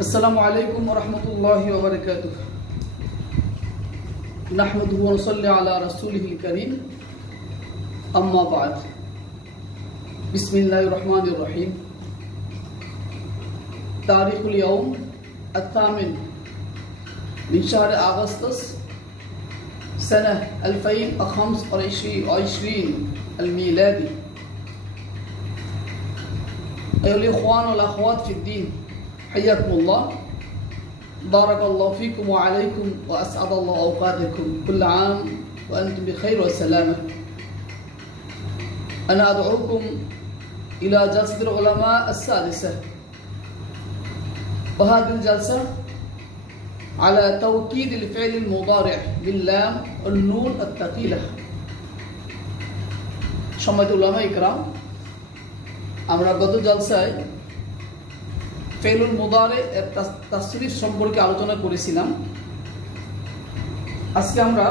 अस्सलामु अलैकुम व रहमतुल्लाहि व बरकातुह। नहमदुहु व नसल्ली अला रसूलिहिल करीम। अम्मा बाद। बिस्मिल्लाहिर रहमानिर रहीम। तारीखुल यौम अत्तामिन मिन शहर अगस्तस सनह 2025 अलमीलादी। अय्युहल इख्वान वल अख्वात फिद्दीन, हय्याकुमुल्लाह, बारकल्लाहु फीकुम व अलैकुम व असअदल्लाहु औकातकुम, कुल्ल आम व अंतुम बिखैर व सलामह। अना अदऊकुम इला जल्सतिल उलमा अस्सादिसह व हादिहिल जल्सा अला तौकीदिल फ़िअलिल मुदारि' बिल्लाम व नून अत्तक़ीला। सम्मानित उलामा इकराम, আমরা গত জলসায় ফেলুল মুদারে এর তাসরিফ সম্পর্কে আলোচনা করেছিলাম। আজকে আমরা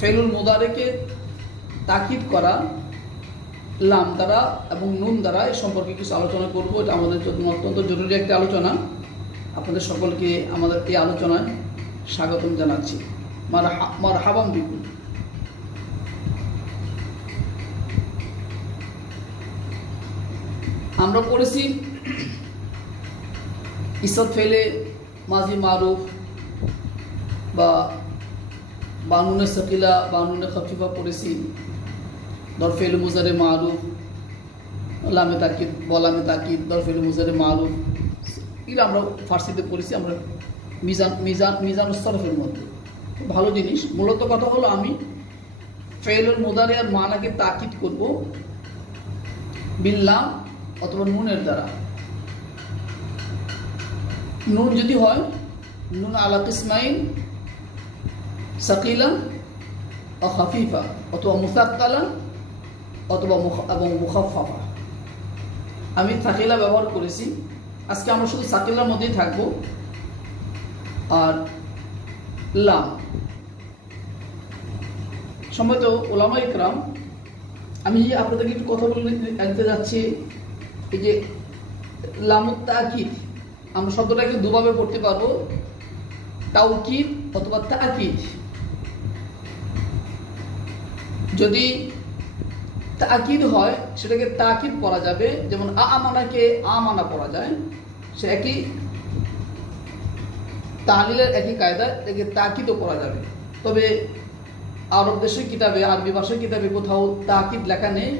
ফেলুল মুদারেকে তাকিদ করা লাম দ্বারা এবং নুন দ্বারা এই সম্পর্কে কিছু আলোচনা করব। এটা আমাদের জন্য অত্যন্ত জরুরি একটা আলোচনা। আপনাদের সকলকে আমাদের এই আলোচনায় স্বাগতম জানাচ্ছি। মারহাবান বিকুম। আমরা পড়েছি ইসত ফেলে মাজি মারুফ বা বানুনে সকিলা বানুনে খফিফা পড়েছি, দরফেল মুজারে মারুফ, লামে তাকিদ বলামে তাকিদ, দরফেল মুজারে মারুফ, এগুলো আমরা ফার্সিতে পড়েছি। আমরা মিজান মিজান মিজান সরফের মধ্যে ভালো জিনিস। মূলত কথা হলো আমি ফেলুল মুদারে আর মানাকে তাকিদ করব বিল্লাম অথবা নুনের দ্বারা। নুন যদি হয় নুন আলা কিসমাইন, সাকিলা ও খাফিফা, অথবা মুসাক্কালা অথবা এবং মুখাফফা। আমি সাকিলা ব্যবহার করেছি। আজকে আমরা শুধু সাকিলার মধ্যেই থাকব। আর লাম, সম্ভবত ওলামা ইকরাম, আমি আপনাদেরকে একটু কথা বলে জানতে যাচ্ছি। এই যে লামুত তাকিদ, আমরা শব্দটাকে দুভাবে পড়তে পারবো, তাওকিদ অথবা তাকিদ। যদি তাকিদ হয় সেটাকে তাকিদ পড়া যাবে, যেমন আমানাকে আমানা পড়া যায়। সে একই তাহলিলের একই কায়দা, এটাকে তাকিদও পড়া যাবে। তবে আরব দেশের কিতাবে, আরবি ভাষার কিতাবে কোথাও তাকিদ লেখা নেই,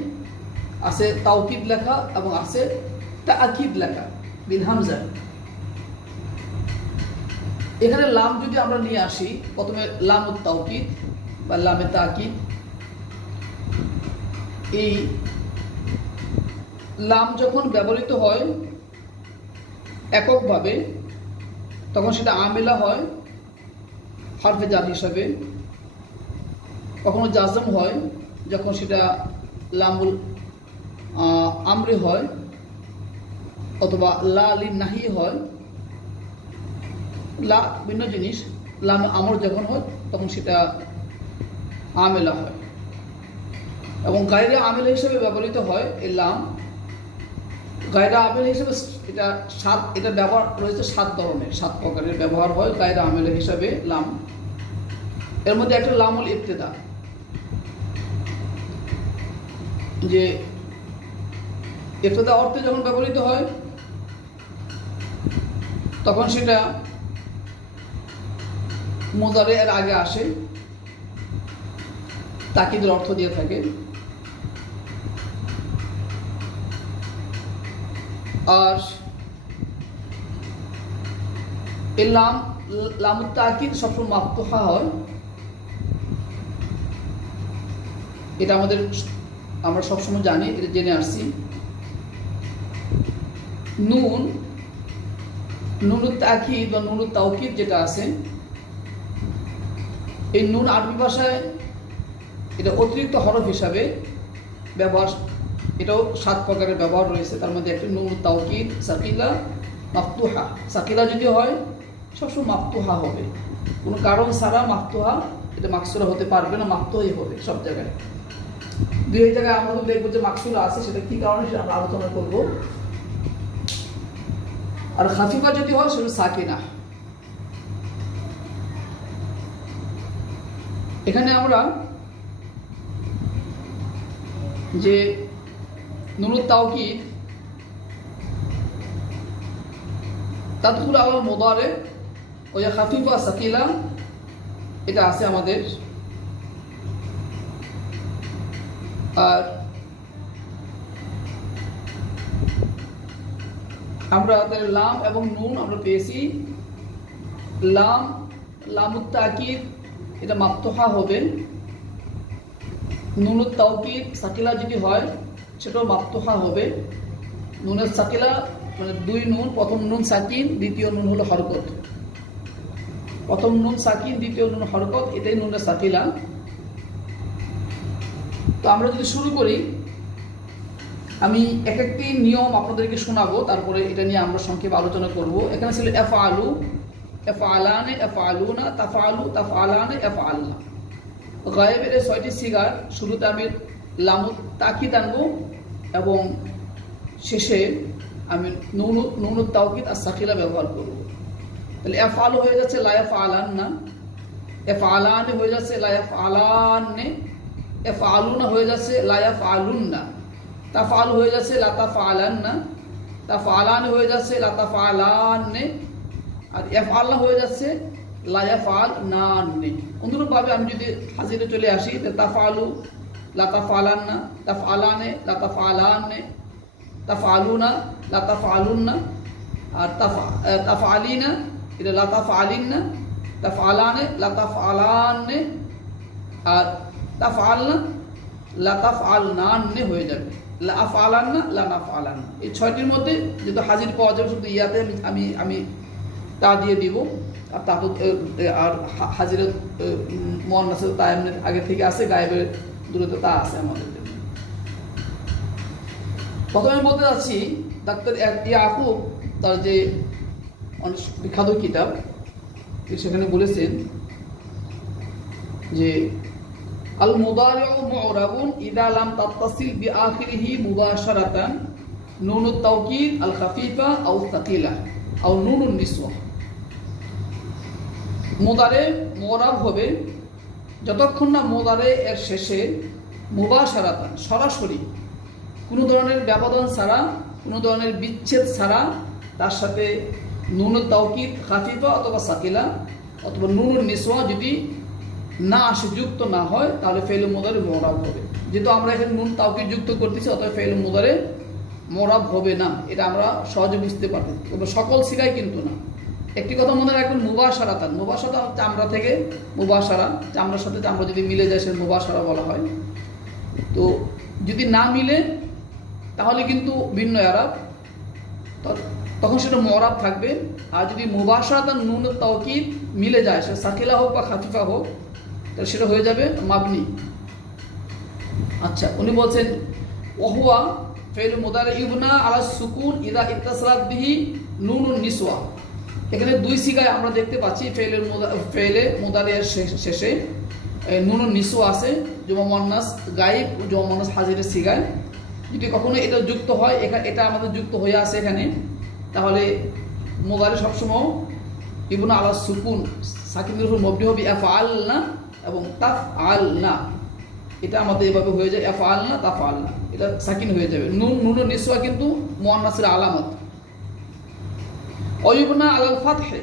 আছে তাওকিদ লেখা এবং আছে তাকিদ লেখা বিল হামজা। এখানে লাম যদি আমরা নিয়ে আসি, প্রথমে লামুত তাওকিদ বা লামে তাকিদ। এই লাম যখন ব্যবহৃত হয় এককভাবে, তখন সেটা আমিলা হয় হরফে জার হিসাবে। কখনো জাজম হয় যখন সেটা লামুল আমরি হয়, অথবা লা লিন নাহি হয়। লা ভিন্ন জিনিস। লাম আমর যখন হয় তখন সেটা আমেলা হয়। এবং গায়রে আমেলা হিসেবে ব্যবহৃত হয় এই লাম। গায়রে আমেলা হিসেবে এটা ব্যবহার রয়েছে 7 ধরনের, 7 প্রকারের ব্যবহার হয় গায়রে আমেলা হিসাবে লাম। এর মধ্যে একটা লামুল ইবতিদা, যে ইবতিদা অর্থে যখন ব্যবহৃত হয় তখন সেটা মুদারে এর আগে আসে, তাকিদের অর্থ দিয়ে থাকে। আর এই লামুত তাকিদ সবসময় মাফতুহা হয়। এটা আমরা সবসময় জানি, এটা জেনে আসছি। নুনুত তাকিদ বা নুনুত তাওকিদ যেটা আছে, এই নুন আরবি ভাষায় এটা অতিরিক্ত হরফ হিসাবে ব্যবহার। এটাও 7 প্রকারের ব্যবহার রয়েছে। তার মধ্যে একটি নুনুত তাওকিদ, সাকিলা, মাফতুহা। সাকিলা যদি হয় সবসময় মাফতুহা হবে, কোনো কারণ ছাড়া মাফতুহা, এটা মাকসুরা হতে পারবে না, মাফতুহাই হবে সব জায়গায়। 2 জায়গায় আমরা দেখবো যে মাকসুরা আছে, সেটা কি কারণে সেটা আমরা আলোচনা করবো। আর খাফিফা যদি হয় সেটা সাকিনা। এখানে আমরা যে নুনুত তাওকিদ তাদখুলু আলাল মুদারে ওই খাফিফা সাকিলা এটা আছে আমাদের। আর আমরা লাম এবং নুন আমরা পেয়েছি। লামুত তাকিদ এটা মাফতুহা হবে, নুনুত তাওকিদ সাকিলা যদি হয় সেটাও মাফতুহা হবে। নুনের সাকিলা মানে দুই নুন, প্রথম নুন সাকিন, দ্বিতীয় নুন হলো হরকত। প্রথম নুন সাকিন, দ্বিতীয় নুন হরকত, এটাই নুনের সাকিলা। তো আমরা যদি শুরু করি, আমি এক একটি নিয়ম আপনাদেরকে শোনাবো, তারপরে এটা নিয়ে আমরা সংক্ষেপে আলোচনা করব। এখানে ছিল এফআলু, এফআলানে, এফআলুনা, তাফআলু, তাফআলানে, এফআলনা। গায়েবের এই 6টি সিগার শুরুতে আমি লামুত তাকিদ আনবো এবং শেষে আমি নুনুত তাওকিদ আর সাকিলা ব্যবহার করব। তাহলে এফআলু হয়ে যাচ্ছে লা ইয়াফআলান্না, এফআলানে হয়ে যাচ্ছে লা ইয়াফআলানে, এফআলুনা হয়ে যাচ্ছে লা ইয়াফআলুন্না, তাফআলু হয়ে যাচ্ছে লা তাফআলান্না, তাফআলানে হয়ে যাচ্ছে লা তাফআলানে, আর এফআলনা হয়ে যাচ্ছে লা ইয়াফআলনানে। অনুরূপভাবে আমি যদি হাজিরে চলে আসি, তাফআলু লা তাফআলান্না, তাফআলানে লা তাফআলানে, তাফআলুনা লা তাফআলুন্না, আর তাফআলিনা এটা লা তাফআলিন্না, তাফআলানে লা তাফআলানে, আর তাফআলনা লা তাফআলনানে হয়ে যাবে। লা আফআলান্না লা নাফআলান্না। এই 6টির মধ্যে যেহেতু হাজির পাওয়া যাবে শুধু ইয়াতে আমি তা দিয়ে দিব। আর তা তো আর হাজিরের মুয়ান্নাসের তা এমনি আগে থেকে আছে, গায়েবের দূরত্ব তা আছে আমাদের। প্রথমে বলতে যাচ্ছি ডাক্তার ইয়াকুব তার যে বিখ্যাত কিতাব, সেখানে বলেছেন যে আল মুদারিউ মু'রাবুন ইযা লাম তাত্তাসিল বিআখিরিহি মুবাশারাতান নুনুত তাওকিদ আল খাফিফা আও সাকিলা আও নুনুন নিসওয়া। মুদারে মু'রাব হবে যতক্ষণ না মুদারে এর শেষে মুবাশারাতান সরাসরি কোনো ধরনের ব্যবধান ছাড়া, কোনো ধরনের বিচ্ছেদ ছাড়া তার সাথে নুনুত তাওকিদ খাফিফা অথবা সাকিলা অথবা নুনুন নিসওয়া যদি না আসে, যুক্ত না হয়, তাহলে ফেইল মুদারে মু'রাব হবে। যেহেতু আমরা এখানে নুন তাওকিদ যুক্ত করতেছি, অথবা ফেইল মুদারে মু'রাব হবে না, এটা আমরা সহজে বুঝতে পারবো। তবে সকল সিগায় কিন্তু না। একটি কথা মনে রাখবেন, মুবাশারাতান, মুবাশারা চামড়া থেকে মুবাশারা, চামড়ার সাথে চামড়া যদি মিলে যায় সে মুবাশারা বলা হয়। তো যদি না মিলে তাহলে কিন্তু ভিন্ন ইয়ারাব, তখন সেটা মু'রাব থাকবে। আর যদি মুবাশারাতান নুনুত তাওকিদ মিলে যায়, সে সাকিলা হোক বা খাফিফা হোক, তাহলে সেটা হয়ে যাবে মাবনি। আচ্ছা, উনি বলছেন ওহুয়া ফেইল মুদারি ইবনা আলা সুকুন ইদা ইত্তাসালাত বিহি নুনুন নিসওয়া। এখানে দুই সিগায় আমরা দেখতে পাচ্ছি ফেইলে মুদারি এর শেষে নুনুন নিসওয়া আছে, জমা মুয়ান্নাস গায়েব, জমা মুয়ান্নাস হাজিরের সিগায়। যদি কখনো এটা যুক্ত হয়, এটা আমাদের যুক্ত হয়ে আছে এখানে, তাহলে মুদারি সবসময় ইবনা আলা সুকুন সাকিনের উপর মবনি হবে আফআলনা এবং তাফআলনা। এটা আমাদের এভাবে হয়ে যায় আফআলনা তাফআলনা, এটা সাকিন হয়ে যাবে। নুন নিসওয়া কিন্তু মুয়ান্নাসের আলামত। ওয়ুবনা আলাল ফাতহি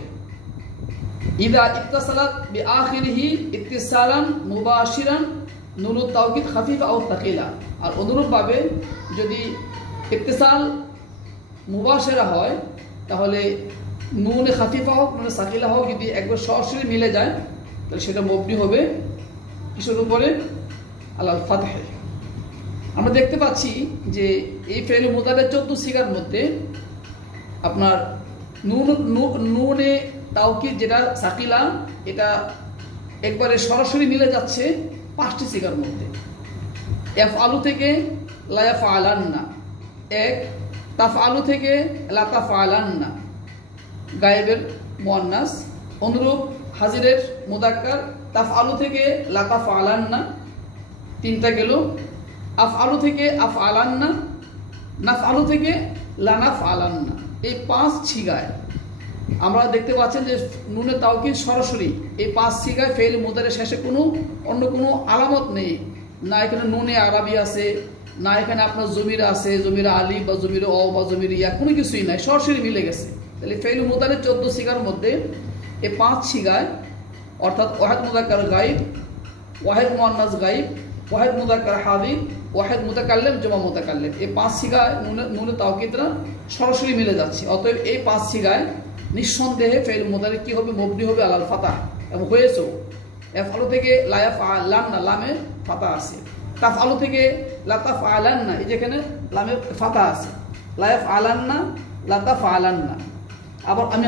ইযা ইত্তাসালাত বিআখিরিহি ইত্তিসালান মুবাশিরান নুনুত তাওকিদ খাফিফা আও সাকিলা। আর অনুরূপভাবে যদি ইত্তিসাল মুবাশিরা হয়, তাহলে নুনে খাফিফা হোক নুনে সাকিলা হোক, যদি একবার সরাসরি মিলে যায় তাহলে সেটা মবনি হবে কিসের উপরে? আলাল ফাতহি। আমরা দেখতে পাচ্ছি যে এই ফেইল মুদারির 14 সিগার মধ্যে আপনার নুনে তাওকিদ যেটা সাকিলা, এটা একবারে সরাসরি মিলে যাচ্ছে 5টি সিগার মধ্যে। এফআলু থেকে লা ইয়াফআলান্না, এক। তাফআলু থেকে লা তাফআলান্না, গায়েবের মুয়ান্নাস। অনুরূপ হাজিরের মুদাক্কার তাফআলু থেকে লা তাফআলান্না, 3টা গেল। আফআলু থেকে আফআলান্না, নাফআলু থেকে লা নাফআলান্না, এই 5 সিগায় আমরা দেখতে পাচ্ছেন যে নুনে তাওকিদ সরাসরি এই 5 সিগায় ফেল মুদারের শেষে অন্য কোনো আলামত নেই, না এখানে নুনে আরবি আছে, না এখানে আপনার জমির আছে, জমির আলি বা জমির অ বা জমির ইয়া, কোনো কিছুই নাই, সরাসরি মিলে গেছে। তাহলে ফেল মুদারের 14 সিগার মধ্যে এই 5 সিগায় অর্থাৎ ওয়াহেদ মুযাক্কার গায়ব, ওয়াহেদ মুআন্নাস গায়ব, ওয়াহেদ মুযাক্কার হাদির, ওয়াহেদ মুতাকাল্লিম, জমা মুতাকাল্লিম, এই 5 সিগায় নুনে তাওকিদরা সরাসরি মিলে যাচ্ছে। অতএব এই 5 সিগায় নিঃসন্দেহে ফেল মুদারে কি হবে? মবনি হবে আলাল ফাতাহ, এবং হয়েছেও। এফআলু থেকে লা ইয়াফআলান্না, লামে ফাতাহ আছে। তাফআলু থেকে লা তাফআলান্না, এই যেখানে লামে ফাতাহ আছে। লা ইয়াফআলান্না, লা তাফআলান্না। আবার আমি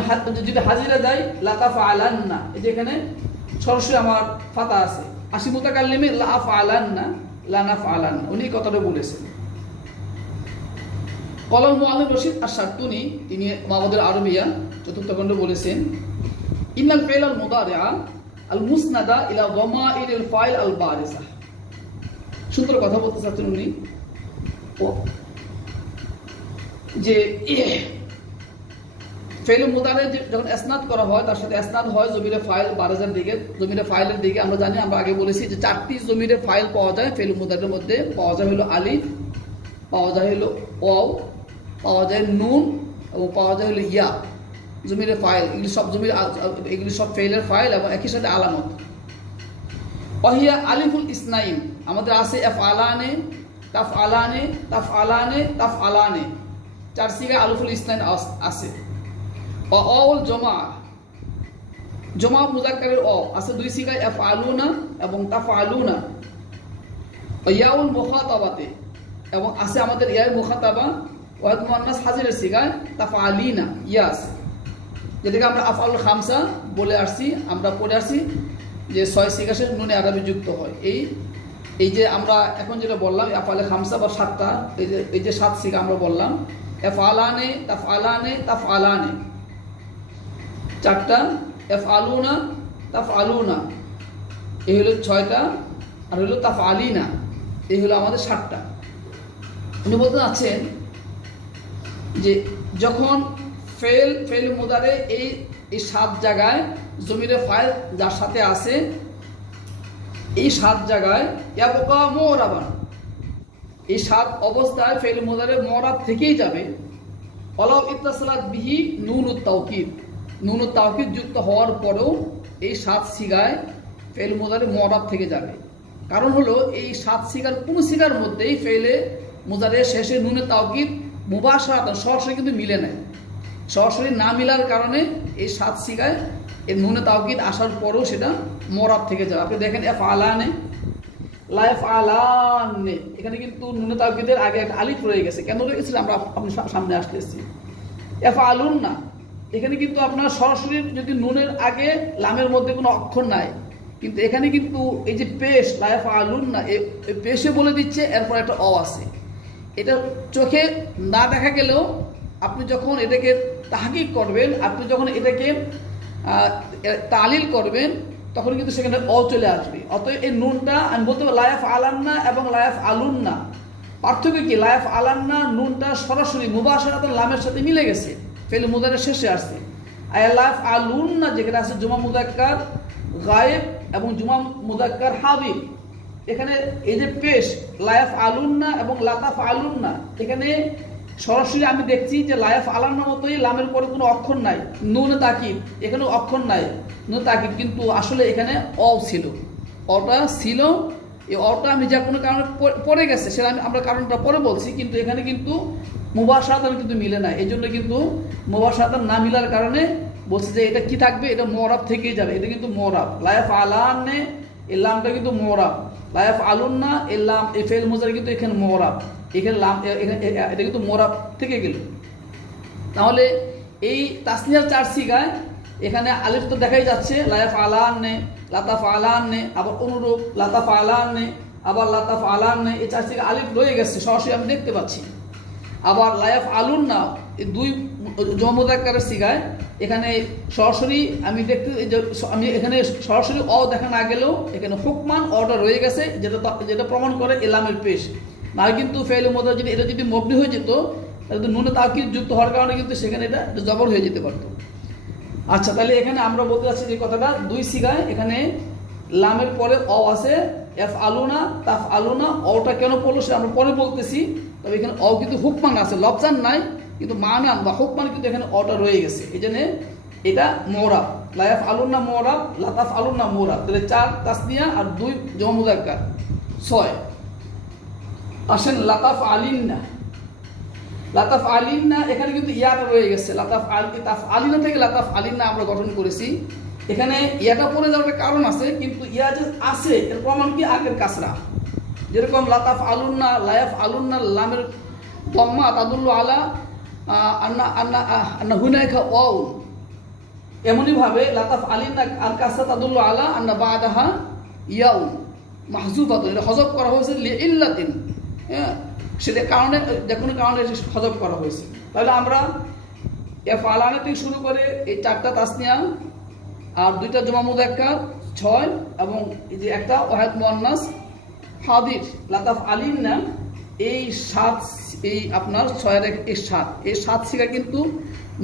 যদি হাজিরা যাই, লা তাফআলান্না, এই যেখানে সরাসরি আমার ফাতাহ আছে। আসি মুতাকাল্লিমে লা আফআলান্না, লা নাফআলান্না, উনি কথাটা বলেছেন। কলাল মুআল্লিম রশিদ আশ-শারতুনি, তিনি মাওয়াদের আরবিয়া চতুর্থ খণ্ডে বলেছেন, ইন্নাল ফি'লাল মুদারিআ আল মুসনাদা ইলা দামাইরিল ফাইল আল বারিজা। সুন্দর কথা বলতে চাচ্ছেন উনি, যে ফেল মুদারে যখন ইসনাদ করা হয়, তার সাথে ইসনাদ হয় জমিরে ফাইল বারিজার দিকে, জমিরে ফাইলের দিকে। আমরা জানি, আমরা আগে বলেছি যে 4টি জমিরে ফাইল পাওয়া যায় ফেল মুদারের মধ্যে। পাওয়া যায় হলো আলিফ, পাওয়া যায় হলো ওয়াও, পাওয়া যায় নুন, এবং পাওয়া যায় হলো ইয়া। জমিরে ফাইল এগুলি সব ফেলের ফাইল এবং একই সাথে আলামত। ওয়াহিয়া আলিফুল ইসনাইন, আমাদের আছে এফআলানে, তাফআলানে, তাফআলানে, তাফআলানে, 4 সিগা আলিফুল ইসনাইন আছে। অল জমা মুযাক্কারের অ আছে 2 সিগা এফআলুনা এবং তাফআলুনা। ইয়াউল মুখাতাবাতে, এবং আছে আমাদের ইয়ার মুখাতাবা ওয়াহেদ মুআন্নাস হাজিরের সিগায় তাফআলিনা, ইয়া আছে, যেটাকে আমরা আফআলুল খামসা বলে আসছি, আমরা পড়ে আসছি যে 6 সিগা সে নুনে আরবি যুক্ত হয়। এই যে আমরা এখন যেটা বললাম আফআলে খামসা বা 7টা, এই যে 7 সিগা আমরা বললাম, এফআলানে, তাফআলানে, তাফআলানে 4টা, এফআলুনা, তাফআলুনা এই হলো 6টা, আর হলো তাফআলিনা এই হলো আমাদের 7টা। উনি বলতে চাচ্ছেন যে যখন ফেল মুদারে এই 7 জায়গায় জমিরে ফাইল যার সাথে আছে, এই 7 জায়গায় ইয়াবকা মুরাবান, এই 7 অবস্থায় ফেল মুদারে মুরাব থেকেই যাবে। ওয়ালাউ ইত্তাসালাত বিহি নুনুত তাওকিদ, নুনুত তাওকিদ যুক্ত হওয়ার পরেও এই 7 সিগায় ফেল মুদারে মুরাব থেকে যাবে। কারণ হলো এই 7 সিগার কোন সিগার মধ্যেই ফেলে মুদারের শেষে নুনে তাওকিদ মুবাশারাতান সরাসরি কিন্তু মিলে নাই। সরাসরি না মিলার কারণে এই 7 সিগায় এই নুনে তাওকিদ আসার পরেও সেটা মুরাব থেকে যাবে। আপনি দেখেন এফআলানে, লা ইয়াফআলানে, এখানে কিন্তু নুনে তাওকিদের আগে একটা আলিফ রয়ে গেছে। কেন রয়ে গেছিল আমরা আপনার সামনে আসতেছি। এফআলুন না, এখানে কিন্তু আপনার সরাসরি যদি নুনের আগে লামের মধ্যে কোনো অক্ষর নাই, কিন্তু এখানে কিন্তু এই যে পেশ লা ইয়াফআলুন না, এই পেশে বলে দিচ্ছে, এরপর একটা অ আছে। এটা চোখে না দেখা গেলেও আপনি যখন এটাকে তাহকিক করবেন, আপনি যখন এটাকে তালিল করবেন, তখন কিন্তু সেখানে অ চলে আসবে। অতএব এই নুনটা আমি বলতে পারি লা ইয়াফআলান্না এবং লা ইয়াফআলুন্না, পার্থক্য কি? লা ইয়াফআলান্না নুনটা সরাসরি মুবাশারাতান লামের সাথে মিলে গেছে, ফেল মুদারের শেষে আসছে। আর লা ইয়াফআলুন্না যেখানে আছে জুমা মুযাক্কার গায়েব এবং জুমা মুযাক্কার হাদির, এখানে এই যে পেশ লা ইয়াফআলুন্না এবং লা তাফআলুন্না, এখানে সরাসরি আমি দেখছি যে লা ইয়াফআলান্নার মতোই লামের পরে কোনো অক্ষর নাই, নুন তাকিদ, এখানেও অক্ষর নাই, নুন তাকিদ, কিন্তু আসলে এখানে অ ছিল, অটা ছিল। এই অটা আমি যা কোনো কারণে পড়ে গেছে, সেটা আমরা কারণটা পরে বলছি, কিন্তু এখানে কিন্তু মুবাশারাতান কিন্তু মিলে নাই। এই জন্য কিন্তু মুবাশারাতান না মিলার কারণে বলছে যে এটা কি থাকবে, এটা মুরাব থেকেই যাবে। এটা কিন্তু মুরাব, লা ইয়াফআলানে এই লামটা কিন্তু মুরাব, লা ইয়াফআলুন্না এই লাম এই ফেল মুজারি কিন্তু এখানে মুরাব, এখানে লাম এটা কিন্তু মুরাব থেকে গেল। তাহলে এই তাসনিয়ার 4 সিগায় এখানে আলিফ তো দেখাই যাচ্ছে, লা ইয়াফআলানে, লা তাফআলানে, আবার অনুরূপ লা তাফআলানে, আবার লা তাফআলানে, এই 4 সিগা আলিফ রয়ে গেছে, সরাসরি আমি দেখতে পাচ্ছি। আবার লা ইয়াফআলুন্না এই 2 জমা মুযাক্কারের সিগায় এখানে সরাসরি আমি দেখতে, আমি এখানে সরাসরি অ দেখা না গেলেও এখানে হুকমান অটা রয়ে গেছে, যেটা প্রমাণ করে এলামের পেশ। না কিন্তু ফেল মুদারি যদি এটা যদি মবনি হয়ে যেত, তাহলে নুনে তাকিদ যুক্ত হওয়ার কারণে কিন্তু সেখানে এটা জবর হয়ে যেতে পারতো। আচ্ছা, তাহলে এখানে আমরা বলতে চাচ্ছি যে কথাটা দুই সিগায় এখানে লামের পরে অ আছে, এফ আলুনা তাফ আলুনা, অটা কেন পড়লো সে আমরা পরে বলতেছি। তবে এখানে অ কিন্তু হুকমান আছে, লফজান নাই, কিন্তু মানান বা হুকমান কিন্তু এখানে অটা রয়ে গেছে। এই জন্য এটা মোরাব, লায়াফ আলুনা মোরাব, লাতাফ আলুনা মোরাব। তাহলে 4 তাসনিয়া আর 2 জমা মুযাক্কার 6। আসেন লাতাফ আলিন্না, লাতাফ আলিন্না এখানে কিন্তু ইয়াটা রয়ে গেছে। তাফ আলিনা থেকে লাতাফ আলিন্না আমরা গঠন করেছি। এখানে ইয়াটা পড়ে যাওয়ার একটা কারণ আছে, কিন্তু ইয়া যে আছে এর প্রমাণ কি আগের কাসরা। যেরকম লাতাফ আলুন্না, লায়াফ আলুন্না, লামের দম্মা তাদুল্লু আলা আন্না আন্না আন্না হুনাইকা ওয়াউ। এমনইভাবে লাতাফ আলিন্না আল কাসরা তাদুল্লু আলা আন্না বাদাহা ইয়াউ মাহজুফাতুন, এটা হযফ করা হয়েছে লিইল্লাতিন। হ্যাঁ, সেটা কারণে যে কোনো কারণে হযফ করা হয়েছে। তাহলে আমরা এফআলানা থেকে শুরু করে এই 4টা তাসনিয়া আর 2টা জমা মুযাক্কার 6 এবং এই যে একটা ওয়াহিদ মুআন্নাস হাদির লাতাফ আলিন্না, এই 7 এই আপনার 6 এর এই 7 সিগা কিন্তু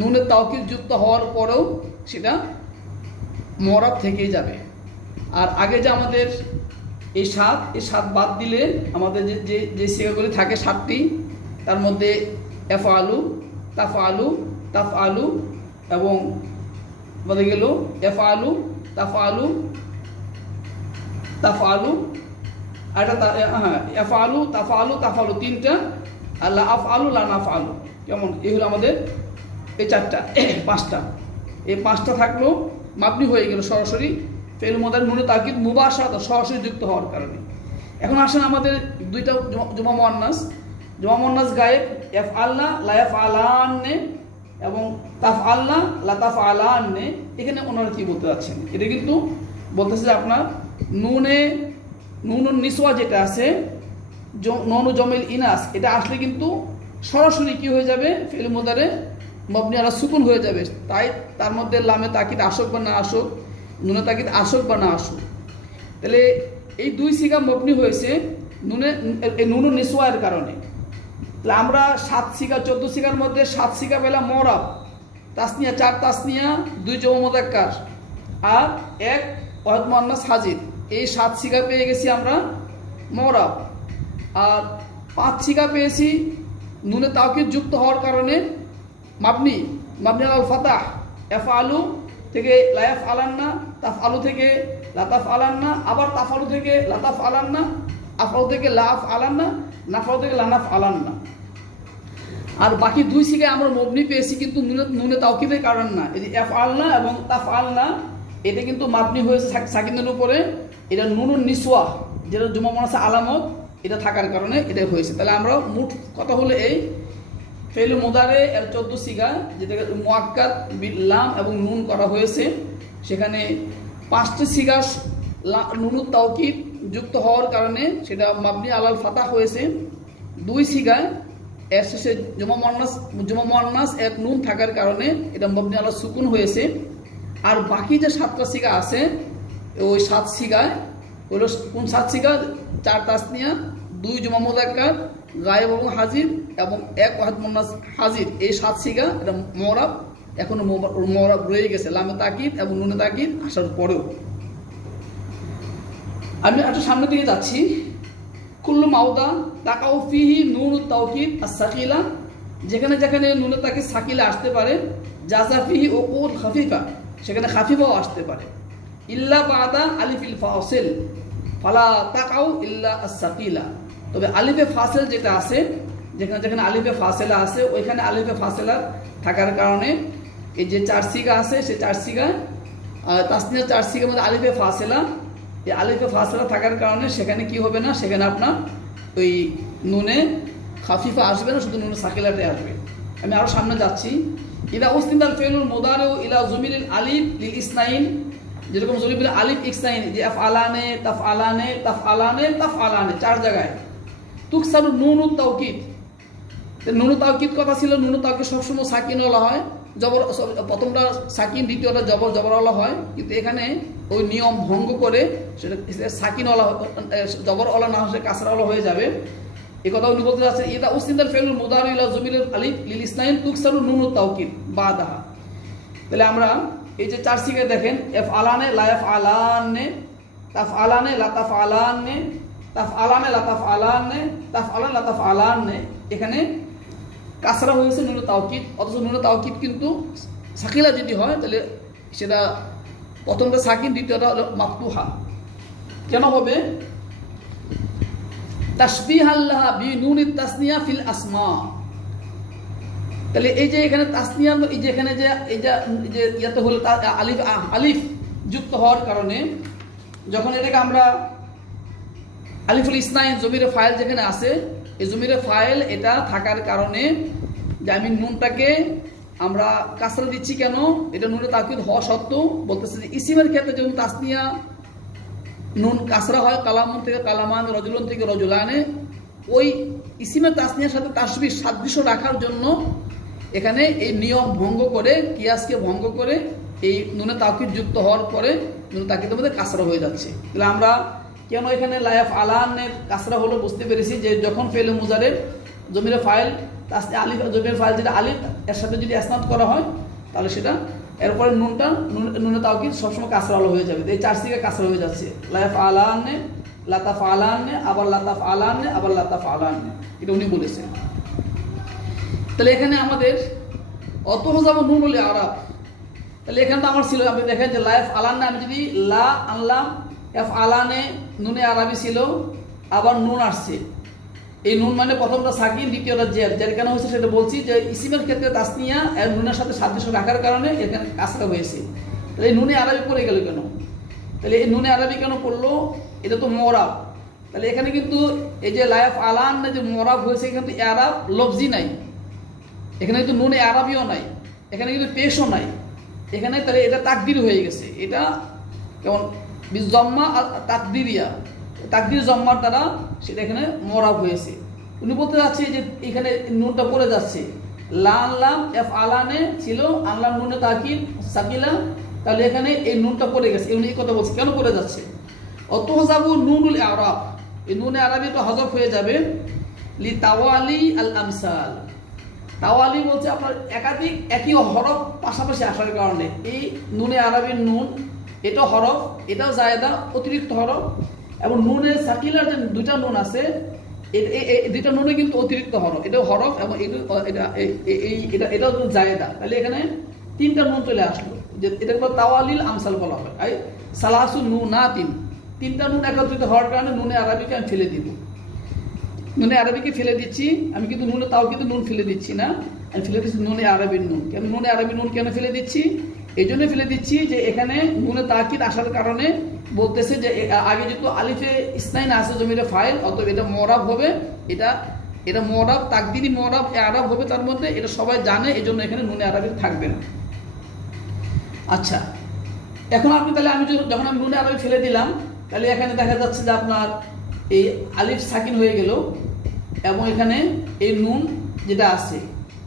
নুনের তাওকিদ যুক্ত হওয়ার পরেও সেটা মুরাব থেকেই যাবে। আর আগে যে আমাদের এই 7 বাদ দিলে আমাদের যে যে সিগাগুলি থাকে 7টি, তার মধ্যে এফআলু, তাফআলু, তাফআলু এবং বলে গেল এফআলু, তাফআলু, তাফআলু, আর এফআলু, তাফআলু, তাফআলু 3টা, আর লা আফআলু, লা নাফআলু। কেমন? এই হলো আমাদের এই 4টা 5টা। এই 5টা থাকলো, মাবনি হয়ে গেল সরাসরি ফেল মুদারি নুনে তাকিদ মুবাশশারাত সরাসরি যুক্ত হওয়ার কারণে। এখন আসেন আমাদের 2টা জমা মুআন্নাস গায়েব এফআলনা, লা ইয়াফআলানে এবং তাফআলনা, লা তাফআলানে। এখানে ওনারা কি বলতে যাচ্ছেন? এটা কিন্তু বলতেছে যে আপনার নুনুন নিসওয়া যেটা আছে, নুনু জমিল ইনাস, এটা আসলে কিন্তু সরাসরি কি হয়ে যাবে? ফেল মুদারি মাবনি আলা সুকুন হয়ে যাবে। তাই তার মধ্যে লামে তাকিদ আসুক বা না আসুক, নুনে তাকিদ আসুক বা না আসুক, তাহলে এই 2 সিগা মবনি হয়েছে নুনুন নিসওয়ার কারণে। তাহলে আমরা 7 সিগা 14 সিগার মধ্যে 7 সিগা পেলাম মুরাব, তাসনিয়া 4 তাসনিয়া, 2 জমা মুযাক্কার আর 1 ওয়াহিদ মুআন্নাস হাজির। এই 7 সিগা পেয়ে গেছি আমরা মুরাব। আর 5 সিগা পেয়েছি নুনে তাওকিদ যুক্ত হওয়ার কারণে মাবনি আলাল ফাতাহ। এফআলু থেকে লায়াফ আলান্না, তাফআলু থেকে লাতাফ আলান্না, আবার তাফআলু থেকে লাতাফ আলান্না, আফআলু থেকে লাফ আলান্না, নাফআলু থেকে লানাফ আলান্না। আর বাকি 2 সিগায় আমরা মবনি পেয়েছি, কিন্তু নুনে তাওকিদের কারণ না। এই যে এফআলনা এবং তাফআলনা, এটা কিন্তু মাবনি হয়েছে সাকিনের উপরে। এটা নুনুন নিসওয়া যেটা জমা মুআন্নাস আলামত, এটা থাকার কারণে এটা হয়েছে। তাহলে আমরা মোট কথা হলো এই ফেল মুদারে এর 14 সিগা, যেটাকে মুআক্কাদ বিল লাম এবং নুন করা হয়েছে, সেখানে 5টি সিগা নুনুত তাওকিদ যুক্ত হওয়ার কারণে সেটা মাবনি আলাল ফাতাহ হয়েছে। 2 সিগায় এর শেষে জমা মুআন্নাস এক নুন থাকার কারণে এটা মাবনি আলা সুকুন হয়েছে। আর বাকি যে 7টা সিগা আছে, ওই 7 সিগায় হলো কোন 7 সিগা? 4 তাসনিয়া, 2 জমা মুযাক্কার গায়েব এবং হাজির এবং 1 ওয়াহিদ মুআন্নাস হাজির। এই 7 সিগা এটা মুরাব, এখনো মুরাব রয়ে গেছে লামে তাকিদ এবং নুনে তাকিদ আসার পরেও। আমি একটু সামনের দিকে যাচ্ছি। কুল্লু মাউদা তাকাউ ফিহি নুনুত তাওকিদ as-সাকিলা, যেখানে যেখানে নুনে তাকিদ সাকিলা আসতে পারে, জাযা ফিহি উকুল খাফিফা, সেখানে খাফিফাও আসতে পারে। ইল্লা বাদা আলিফিল ফাসিল ফালা তাকাউ ইল্লা as-সাকিলা। তবে আলিফে ফাসিল যেটা আছে, যেখানে যেখানে আলিফে ফাসিলা আছে, ওইখানে আলিফে ফাসিলা থাকার কারণে এই যে 4 সিগা আছে, সেই 4 সিগা তাসনিয়া 4 সিগার মধ্যে আলিফে ফাসিলা, এই আলিফে ফাসিলা থাকার কারণে সেখানে কি হবে না? সেখানে আপনার ওই নুনে খাফিফা আসবে না, শুধু নুনে সাকিলাতে আসবে। আমি আরও সামনে যাচ্ছি। ইদা উসনিদাল ফিলুল মুদারিউ ইলা জুমিরিল আলিফ লিল ইসনাইন, যেরকম জুমিরিল আলিফ ইসনাইন, যে আফআলানে, তাফআলানে, তাফআলানে, তাফআলানে 4 জায়গায় তুকসারু নুনুত তাওকিদ। নুনুত তাওকিদ কথা ছিল, নুনুত তাওকিদ সবসময় সাকিনওয়ালা হয়, জবর প্রথমটা সাকিন, দ্বিতীয়টা জবরওয়ালা হয়। কিন্তু এখানে ওই নিয়ম ভঙ্গ করে সেটা সাকিনওয়ালা জবরওয়ালা না হলে কাসরাওয়ালা হয়ে যাবে। এই কথা উনি বলতে যাচ্ছেন ইদা উসনিদাল ফি'লুল মুদারি ইলা যমিরিল আলিফ লিল ইসনাইন তুকসারু নুনুত তাওকিদ বাদাহা। তাহলে আমরা এই যে চার সিগায় দেখেন ইফআলানে লা ইফআলানে, তাফআলানে লা তাফআলানে, তাফআলানে লা তাফআলানে, তাফআলান লা তাফআলানে, এখানে কাসরা হয়েছে নুন তাওকিদ, অথচ নুন তাওকিদ কিন্তু সাকিলা যদি হয় তাহলে সেটা প্রথমটা সাকিন, দ্বিতীয়টা হলো মাফতুহা। কেন হবে? তাশবিহাল লাহা বিনুনিত তাসনিয়া ফিল আসমা। তাহলে এই যে এখানে তাসনিয়া, এই যে এখানে যে এই যে ইয়াতে হলো আলিফ আলিফ যুক্ত হওয়ার কারণে যখন এটাকে আমরা আলিফুল ইসনাইন জমিরে ফাইল যেখানে আছে, এই জমিরে ফাইল এটা থাকার কারণে যে আমি নুনটাকে আমরা কাসরা দিচ্ছি কেন? এটা নুনে তাকিদ হওয়া সত্ত্বেও বলতেছে যে ইসিমের ক্ষেত্রে যেমন তাসনিয়া নুন কাসরা হয়, কালামুন থেকে কালামান, রজুলন থেকে রজুলানে, ওই ইসিমের তাসনিয়ার সাথে তাসবিহ সাদৃশ্য রাখার জন্য এখানে এই নিয়ম ভঙ্গ করে, কিয়াসকে ভঙ্গ করে এই নুনে তাকিদ যুক্ত হওয়ার পরে নুনে তাকিদের মধ্যে কাসরা হয়ে যাচ্ছে। তাহলে আমরা কেন এখানে লা ইফআলানের কাসরা হলো বুঝতে পেরেছি যে যখন ফেলে মুজারের জমিরে ফাইল আলিফ, জমির ফাইল যেটা আলিফ এর সাথে যদি ইসনাদ করা হয় তাহলে সেটা এরপরে নুনটা নুনে তাওকিদ সবসময় কাসরা হয়ে যাবে। এই চার সিগা কাসরা হয়ে যাচ্ছে, লা ইফআলানে, লা তাফআলানে, আবার লা তাফআলানে, আবার লা তাফআলানে, এটা উনি বলেছেন। তাহলে এখানে আমাদের অতহজাব নুনুল আরাব, তাহলে এখানে তো আমার ছিল, আপনি দেখেন যে লা ইফআলানে আমি যদি লা আনলাম, ইফআলানে নুনে আরবি ছিল, আবার নুন আসছে, এই নুন মানে প্রথমটা সাকিন, দ্বিতীয়টা জের, যার কেন হয়েছে সেটা বলছি যে ইসিমের ক্ষেত্রে তাসনিয়া এর নুনের সাথে সাদৃশ্য রাখার কারণে এখানে কাসরা হয়েছে। তাহলে এই নুনে আরবি পড়ে গেল কেন? তাহলে এই নুনে আরবি কেন পড়লো? এটা তো মোরাব। তাহলে এখানে কিন্তু এই যে লা ইফআলান যে মোরাব হয়েছে, এখানে তো আরব লফজি নাই, এখানে কিন্তু নুনে আরবিও নাই, এখানে কিন্তু পেশও নাই এখানে। তাহলে এটা তাকদির হয়ে গেছে, এটা কেমন বিজম্মা তাকদিরিয়া, তাকদির জম্মার দ্বারা সেটা এখানে মরাব হয়েছে। উনি বলতে যাচ্ছে যে এখানে নুনটা পড়ে যাচ্ছে, লা আনলাম ইফআলানে ছিল, আনলাম নুনে তাকিদ সাকিলা, তাহলে এখানে এই নুনটা পড়ে গেছে। উনি এই কথা বলছে কেন পড়ে যাচ্ছে? অতহজাবু নুনুল আরাব, এই নুনে আরবি তো হজফ হয়ে যাবে লি তাওয়ালি আল আমসাল। তাওয়ালি বলছে আপনার একাধিক একই হরফ পাশাপাশি আসার কারণে এই নুনে আরবির নুন এটা হরফ, এটাও জায়েদা অতিরিক্ত হরফ, এবং নুনের সাকিলার যে দুইটা নুন আছে এই দুইটা নুনে কিন্তু অতিরিক্ত হরফ, এটাও হরফ এবং এটাও জায়েদা। তাহলে এখানে তিনটা নুন চলে আসলো, যে এটাকে তাওয়ালিল আমসাল বলা হয়। আই সালাসু নুনাতিন, তিনটা নুন একত্রিত হওয়ার কারণে নুনে আরবিকে আমি ফেলে দিব, নুনে আরবিকে ফেলে দিচ্ছি আমি, কিন্তু নুনে তাও কিন্তু নুন ফেলে দিচ্ছি না, আমি ফেলে দিচ্ছি নুনে আরবির নুন। কেন নুনে আরবি নুন কেন ফেলে দিচ্ছি? এই জন্য ফেলে দিচ্ছি যে এখানে নুনে তাকিদ আসার কারণে বলতেছে যে আগে যেহেতু আলিফে ইসনাইন আছে জমিরে ফাইল, অতএব এটা মরাব হবে, এটা মরাব তাকদিরি মরাব আরব হবে তার মধ্যে, এটা সবাই জানে, এই জন্য এখানে নুনে আরবি থাকবে না। আচ্ছা, এখন আপনি তাহলে আমি যখন আমি নুনে আরবি ফেলে দিলাম, তাহলে এখানে দেখা যাচ্ছে যে আপনার এই আলিফ সাকিন হয়ে গেল এবং এখানে এই নুন যেটা আছে,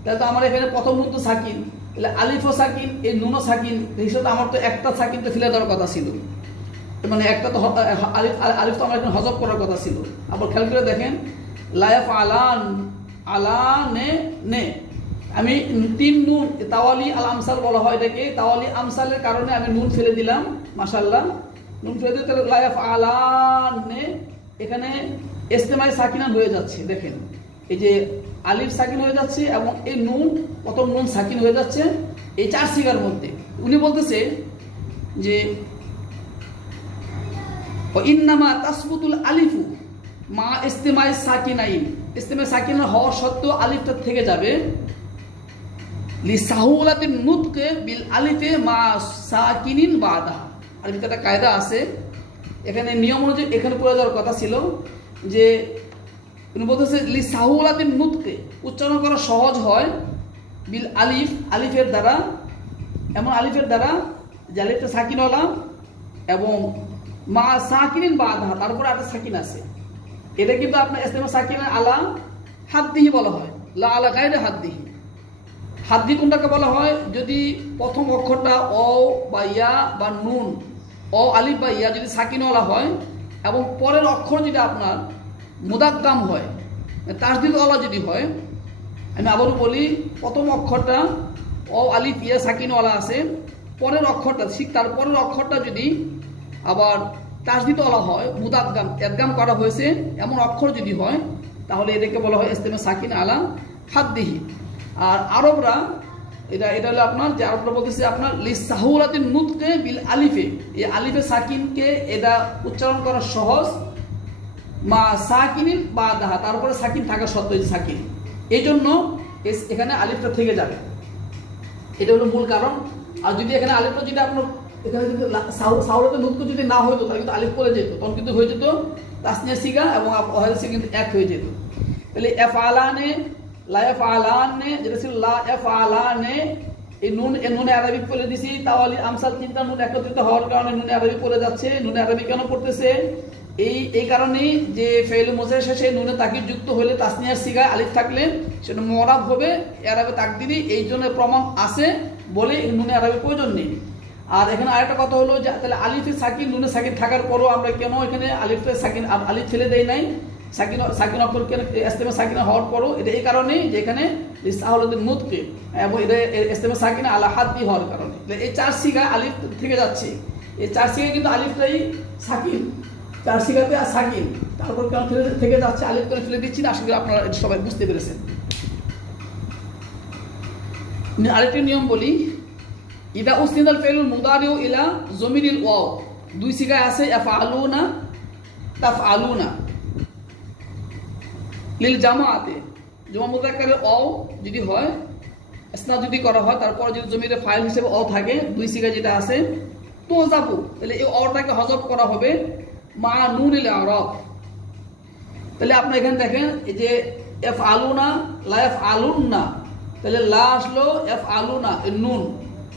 তাহলে তো আমার এখানে প্রথম নুন তো সাকিন, তাহলে আলিফও সাকিন, এই নুনও সাকিন, হিসেবে আমার তো একটা সাকিন তো ফেলে দেওয়ার কথা ছিল, মানে একটা তো আলিফ তো আমার এখানে হজব করার কথা ছিল। আবার খেয়াল করে দেখেন লা ইফআলান আলা নে আমি তিন নুন, তাওয়ালি আল আমসাল বলা হয় এটাকে, তাওয়ালি আমসালের কারণে আমি নুন ফেলে দিলাম, মাশাআল্লাহ নুন ফেলে দিতে লা ইফআলান এখানে ইস্তেমাই সাকিনান হয়ে যাচ্ছে। দেখেন এই যে আলিফ সাকিন হয়ে যাচ্ছে এবং এই নুন প্রথম নুন সাকিন হয়ে যাচ্ছে এই চার সিগার মধ্যে। উনি বলতেছে যে ইন্নামা তাসবুতুল আলিফু মা ইস্তেমাই সাকিনাইন, ইস্তেমাই সাকিন হওয়া সত্ত্বেও আলিফটা থেকে যাবে লি সাহুলাতিন নুতকে বিল আলিফে মা সাকিনিন বাদা। আর একটা কায়দা আছে এখানে, নিয়ম অনুযায়ী এখানে পড়ে যাওয়ার কথা ছিল যে উনি বলতেছে লি সাহুলাতিন নুতকে উচ্চারণ করা সহজ হয় বিল আলিফ, আলিফের দ্বারা, এমন আলিফের দ্বারা যে আলিফটা সাকিন হলাম এবং মা সাকিনিন বাদা, তারপরে একটা সাকিন আছে, এটা কিন্তু আপনার ইস্তেমা সাকিনের আলা হাদ্দিহি বলা হয়, লা আলা গায়রে হাদ্দিহি। হাদ্দি কোনটাকে বলা হয়? যদি প্রথম অক্ষরটা অ বা ইয়া বা নুন, অ আলিফ বা ইয়া যদি সাকিনওয়ালা হয় এবং পরের অক্ষর যদি আপনার মুদাগ্গাম হয়, তাসদিদ ওয়ালা যদি হয়, আমি আবারও বলি, প্রথম অক্ষরটা অ আলিফ ইয়া সাকিনওয়ালা আছে, পরের অক্ষরটা ঠিক তার পরের অক্ষরটা যদি আবার তাসদিদওয়ালা হয়, মুদাগগাম এদগাম করা হয়েছে এমন অক্ষর যদি হয়, তাহলে এটাকে বলা হয় ইস্তেমে সাকিন আলা হাদ্দিহি। আর আরবরা এটা হলো আপনার, যে আরবরা বলতেছে আপনার লিসাহুলাতিন নুতকে বিল আলিফে, এই আলিফে সাকিনকে এটা উচ্চারণ করা সহজ, মা সাকিনিন বা দাহা, তার উপরে সাকিন থাকা সত্ত্বেও সাকিন, এই জন্য এখানে আলিফটা থেকে যাবে, এটা হলো মূল কারণ। আর যদি এখানে আলিফটা যদি আপনার এখানে যদি সাহুলাতে নুতকে যদি না হইতো, তাহলে কিন্তু আলিফ পড়ে যেত, তখন কিন্তু হয়ে যেত তাসনিয়া সিগা এবং ওয়াহিদ সিগা কিন্তু এক হয়ে যেত। তাহলে এফআলানে লা এফআলানে, যেটা ছিল লা এফআলানে, এই নুনে আরবি পড়ে দিছি, তাওয়ালি আমসাল তিনটা নুন একত্রিত হওয়ার কারণে নুনে আরবি পড়ে যাচ্ছে। নুনে আরবি কেন পড়তেছে? এই কারণেই যে ফেল মুজারের শেষে নুনে তাকিদ যুক্ত হলে তাসনিয়ার সিগায় আলিফ থাকলে সেটা মুরাব হবে আরবে তাকদিরি, এই জন্য প্রমাণ আছে বলে নুনে আরবি প্রয়োজন নেই। আর এখানে আরেকটা কথা হলো যে তাহলে আলিফে সাকিন নুনে সাকিন থাকার পরও আমরা কেন এখানে আলিফে সাকিন আলিফ ফেলে দেই নাই, সাকিন অক্ষর কেন ইস্তেমে সাকিন হওয়ার পরও? এটা এই কারণেই যে এখানে লিসাহুলাতিন নুতকে এবং এটা ইস্তেমে সাকিন আলা হাদ্দি হওয়ার কারণে এই চার সিগা আলিফ থেকে যাচ্ছে। এই চার সিগা কিন্তু আলিফটাই সাকিন, চার সিগাতে আর সাকিন, তারপর কেন থেকে যাচ্ছে আলিফ করে ফেলে দিচ্ছি না, আশা করি আপনারা সবাই বুঝতে পেরেছেন। আরেকটি নিয়ম বলি, ইদা উসনিদাল ফেলুল মুদারিউ ইলা জমিরিল ওয়াও, দুই সিগায় আছে ইয়াফআলুনা তাফআলুনা, লিল জামাআতে জমা মুযাক্কারের অও যদি হয়, ইসনাদ যদি করা হয়, তারপর যদি জমিরে ফাইল হিসেবে অ থাকে, দুই সিগায় যেটা আছে তুযাবু, তাহলে এই অটাকে হযফ করা হবে মা নুনিল আরাব। তাহলে আপনি এখানে দেখেন এই যে ইয়াফআলুনা লা ইয়াফআলুনা, তাহলে লা আসলো ইয়াফআলুনা, এই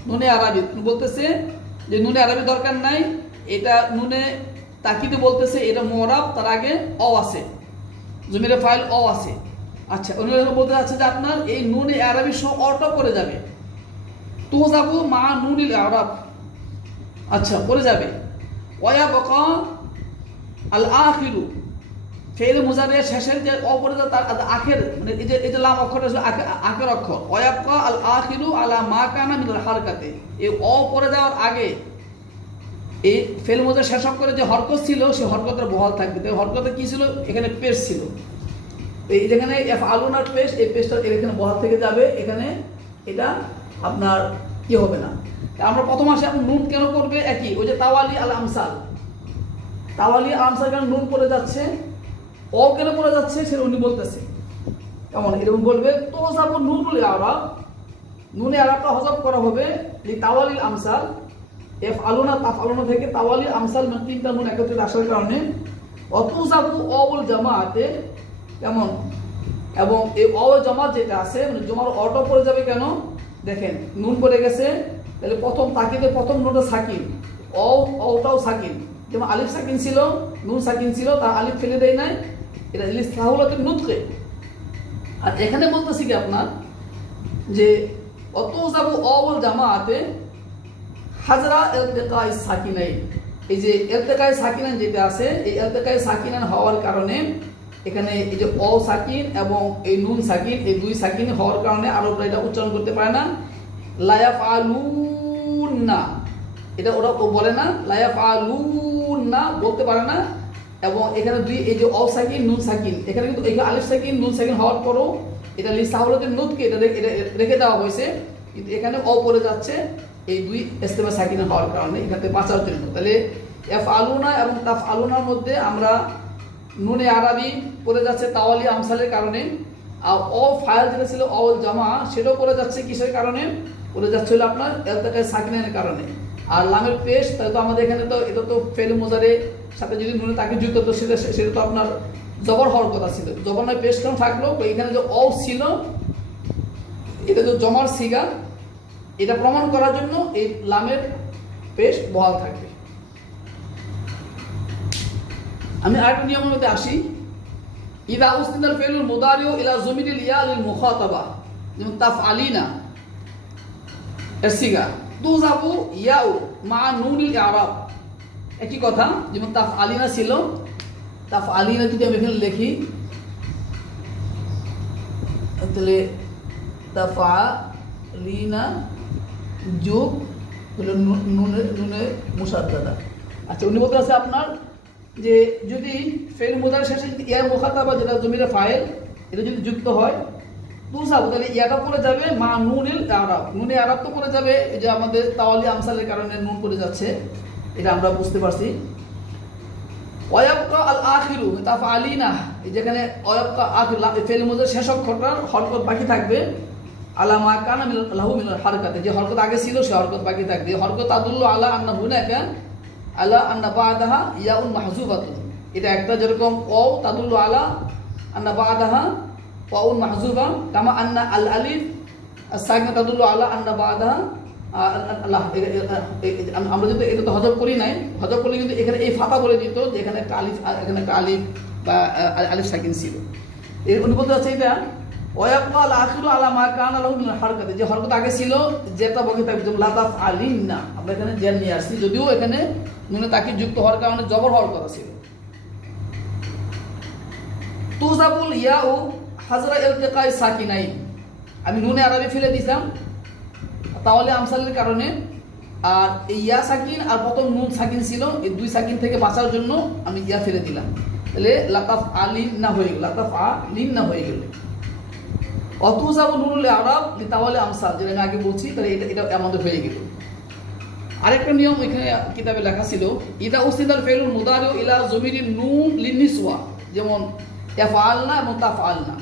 নুনে আরবি বলতেছে যে নুনে আরবি দরকার নাই, এটা নুনে তাকিদে বলতেছে এটা মুরাব, তার আগে অ আছে, জমিরে ফাইল অ আছে। আচ্ছা, উনি বলতে চাচ্ছে যে আপনার এই নুনে আরবি সহ অটো পড়ে যাবে, তো যাবো মা নুনিল আরব, আচ্ছা পড়ে যাবে। ওয়া বাকা আল আখিরু, ফেল মুজারির শেষের যে অ পড়ে যায় তার আখের, মানে এই যে লাম অক্ষরটা আছে আখের অক্ষর, ওয়া বাকা আল আখিরু আলা মা কানা মিনাল হারকাতে, এই অ পড়ে যাওয়ার আগে এই ফেল মুজারির শেষ অক্ষরে যে হরকত ছিল সেই হরকতের বহাল থাকবে। তাই হরকতে কি ছিল? এখানে পেশ ছিল, এই যেখানে ইয়াফআলুনার পেশ, এই পেশটা এখানে বহাল থেকে যাবে, এখানে এটা আপনার কি হবে না। আমরা প্রথম আসে আপনি নুন কেন করবে? একই ওই যে তাওয়ালি আল আমসাল, তাওয়ালি আমসাল কেন নুন পড়ে যাচ্ছে, অ কেন পড়ে যাচ্ছে সেটা উনি বলতেছে। কেমন এরকম বলবে, তো যাব নুনুল আরব, নুনে আরবটা হযফ করা হবে তাওয়ালিল আমসাল, ইয়াফআলুনা তাফআলুনা থেকে তাওয়ালিল আমসাল, মানে তিনটা নুন একত্রিত আসার কারণে অতুযাবু অউল জামাআতে, কেমন, এবং এই অ জামাত যেটা আছে মানে জমার অটো পড়ে যাবে কেন? দেখেন নুন পড়ে গেছে, তাহলে প্রথম তাকিদে প্রথম নুনটা সাকিন, অটাও সাকিন, যেমন আলিফ সাকিন ছিল, নুন সাকিন ছিল, তার আলিফ ফেলে দেয় নাই, এটা লিসাহুলাতিন নুতকে। আর এখানে বলতেছি কি আপনার যে অতুযাবু অউল জামাআতে হাজরা ইলতিকাই সাকিনাইন, এই যে ইলতিকাই সাকিনাইন যেটা আছে, এই ইলতিকাই সাকিনাইন হওয়ার কারণে এখানে এই যে অ সাকিন এবং এই নুন সাকিন, এই দুই সাকিন হওয়ার কারণে আরবরা এটা উচ্চারণ করতে পারে না, লা ইয়াফআলুনা, এটা ওরা বলে না, লা ইয়াফআলুনা বলতে পারে না। এবং এখানে দুই এই যে অ সাকিন নুন সাকিন, এখানে কিন্তু এখানে আলিফ সাকিন নুন সাকিন হওয়ার পরও এটা লিসাহুলাতিন নুতকে এটা রেখে দেওয়া হয়েছে, কিন্তু এখানে অ পড়ে যাচ্ছে এই দুই ইস্তেমা সাকিন হওয়ার কারণে, এখানে বাঁচার জন্য। তাহলে ইয়াফআলুনা এবং তাফআলুনার মধ্যে আমরা নুনে আরবি পড়ে যাচ্ছে তাওয়ালি আমসালের কারণে, আর অ ফাইল যেটা ছিল অল জামা সেটাও পড়ে যাচ্ছে কিসের কারণে? পড়ে যাচ্ছে হলো আপনার ইলতিকাই সাকিনের কারণে। আর লামের পেশ, তাই তো আমাদের এখানে তো এটা তো ফেল মুজারির সাথে যদি নুনে তাকিদ যুক্ত তো সেটা তো আপনার জবর হওয়ার কথা ছিল, জবর নয় পেশ কেন থাকলো? এখানে যে অ ছিল এটা যে জমার সিগা, এটা প্রমাণ করার জন্য এই লামের পেশ বহাল থাকবে। আমি আরেকটা নিয়মের মধ্যে আসি, ইদা উসনিদাল ফেলুল মুদারিউ ইলা জমিরিল ইয়া লিল মুখাতাবা, যেমন তাফআলিনা এর সিগা তুযাবু ইয়াউ মা নুনিল আরব, একই কথা, যেমন তাফআলিনা ছিল, তাফআলিনা যদি আমি এখানে লিখি তাহলে তাফা লিনা যোগ হলো নুনে মুসাদ্দাদা। আচ্ছা, উনি বলতে আছে আপনার যে যদি ফেল মুদারের শেষে ইয়া মুখাতাবা যেটা জমিরে ফাইল এটা যদি যুক্ত হয় তুসাবু, তাহলে ইয়াটা পড়ে যাবে মা নুনিল আরাব। নুনে আরাব তো পড়ে যাবে, এই যে আমাদের তাওয়ালি আমসালের কারণে নুন পড়ে যাচ্ছে, এটা আমরা বুঝতে পারছি। ওয়ায়াবকা আল আখিরু তাফআলিনা, এই যেখানে ওয়ায়াবকা আখির ফেল মুদারের শেষ অক্ষরটার হরকত বাকি থাকবে আলা মা কানা মিন লাহু মিন হারকাতে, যে হরকত আগে ছিল সে হরকত বাকি থাকবে। হরকত আদুল্লু আলা আন্না হুনাকা আলা আন্না বাদাহা ইয়াউন মাহজুবাতুন, এটা একটা যেরকম ওয়াও তাদুল্লু আলা আন্না বাদাহা ওয়াউন মাহজুবা, কামা আন্না আল আলিফ সাকিনা তাদুল্লু আলা আন্না বাদাহা আল্লাহ। আমরা যদি এটা তো হজব করি নাই, হজব করলে কিন্তু এখানে এই ফাতা বলে দিত যে এখানে একটা আলিফ, এখানে একটা আলিফ বা আলিফ সাকিন ছিল। এর অনুবন্ধ আছে এটা ওয়ায়াবকা আল আখিরু আলা মা কানা লাহু মিন হারকাতে, যে হরকত আগে ছিল যেটা বাকি থাকবে, যেমন লা তাফআলিনা, আমরা এখানে জের নিয়ে আসছি, যদিও এখানে নুনে তাকিদ যুক্ত হওয়ার কারণে জবর হওয়ার কথা ছিল। তুজাবুল ইয়াউ হাজরা ইলতিকাই সাকিনাইন, আমি নুনে আরবি ফেলে দিলাম তাহলে আমসালের কারণে, আর এই ইয়া সাকিন আর প্রথম নুন সাকিন ছিল, এই দুই সাকিন থেকে বাঁচার জন্য আমি ইয়া ফেলে দিলাম, তাহলে লাতাফ আলিন না হয়ে গেল, লাতাফ আলিন না হয়ে গেল। অতুজাবু নুনুল আরাব তাহলে আমসাল, যেটা আমি আগে বলছি, তাহলে এটা আমাদের হয়ে গেল। আরেকটা নিয়ম এখানে কিতাবে লেখা ছিল, ইদা উসনিদাল ফেলুল মুদারিউ ইলা জমিরিন নুন লিনিসওয়া, যেমন ইয়াফআলনা এবং তাফআলনা।